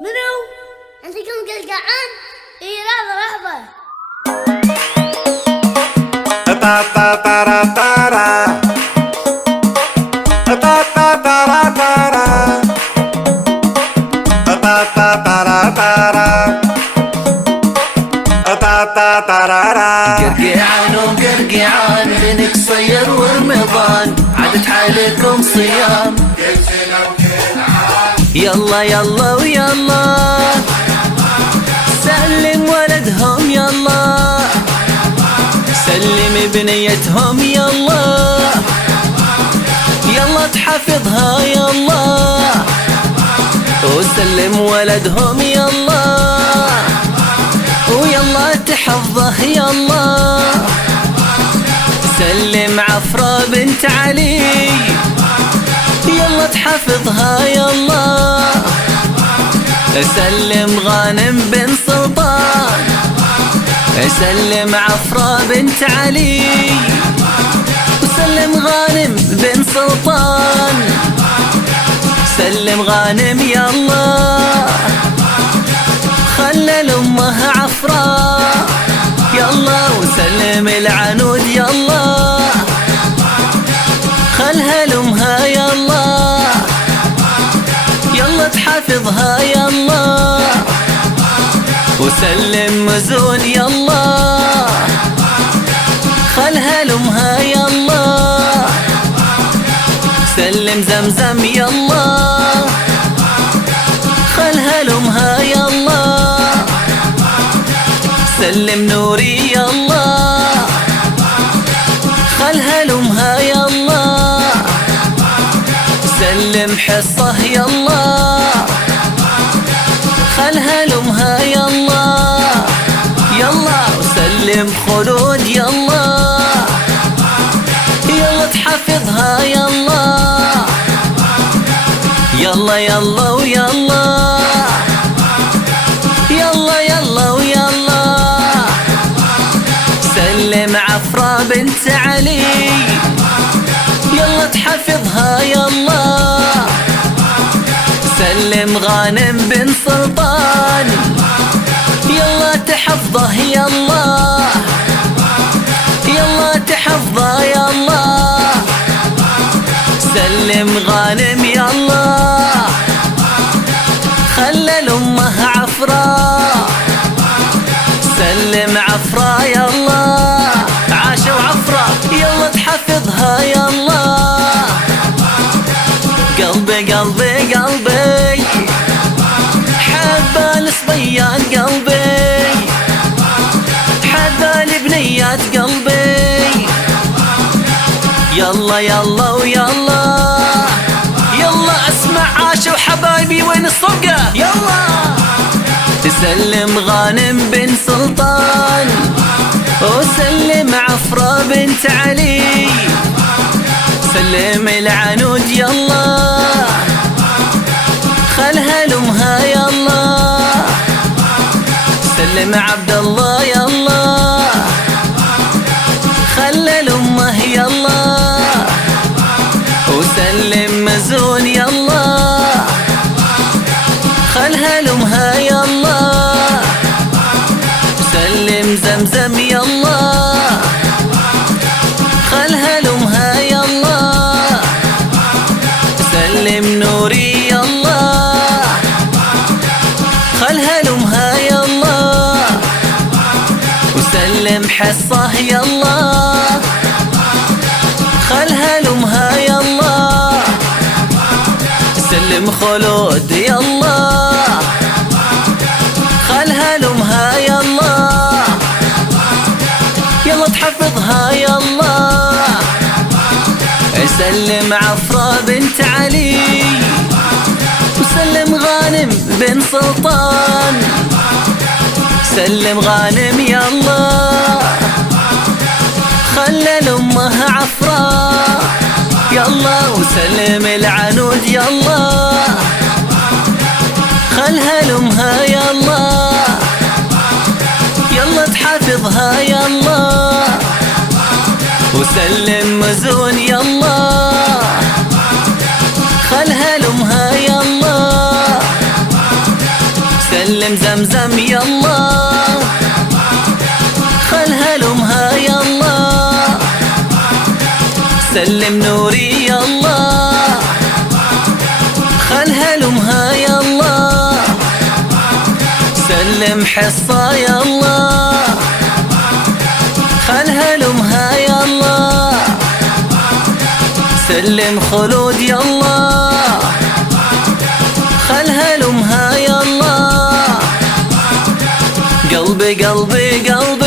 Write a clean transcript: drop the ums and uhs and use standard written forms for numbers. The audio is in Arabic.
منو؟ عندكم قلقعان؟ اي لحظة قرقعان وقرقعان بنك صير ورمضان عدت عليكم صيام يلا يلا ويلا سلم ولدهم يلا سلم بنيتهم يلا يلا تحفظها يلا وسلم ولدهم يلا ويلا تحفظه يلا سلم عفرة بنت علي يلا تحفظها يلا سلم غانم بن سلطان سلم عفرة بنت علي وسلم غانم بن سلطان سلم غانم يلا خلل امه عفراء يلا وسلم العنود يلا خلها لامها يلا يلا تحفظها يلا وسلم مزون يلا خلها لامها يلا سلم زمزم يلا خلها لامها يلا سلم نوري يلا خلها لامها يلا سلم حصة يلا خلها لامها يلا يلا وسلم خلود يلا يلا تحفظها يلا يلا يلا ويلا يلا يلا ويلا سلم عفرة بنت علي يلا تحفظها يلا سلم غانم بن سلطان يلا تحفظه يلا يلا تحفظه يلا سلم غانم يلا خلى لامه عفراء سلم عفراء يلا عاشوا عفراء يلا تحفظها يلا قلبي قلبي قلبي حب الصبيان قلبي حب البنيات قلبي يلا يلا ويلا يلا اسمع عاشوا حبايبي وين الصفقة يلا تسلم غانم بن سلطان وسلم عفرة بنت علي سلم العنود يلا خلها لامها يلا سلم عبد الله يلا خلى لامه يلا وسلم مزون يلا خلها لامها يلا سلم زمزم يلا خلها لامها يلا سلم نوري يلا خلها لامها يلا وسلم حصة يلا خلها لامها يلا سلم خلود يلا خلها لامها يلا يلا تحفظها يلا سلم عفرة بنت علي وسلم غانم بن سلطان سلم غانم يلا خلى لامه عفراء يلا وسلم العنود يلا خلها لامها يلا يلا تحفظها يلا وسلم مزون يلا خلها لامها يلا سلم زمزم يلا خلها لأمها يلا سلم نوري يلا خلها لأمها يلا سلم حصة يلا خلها لأمها يلا سلم خلود يلا خلها لأمها يلا قلبي قلبي قلبي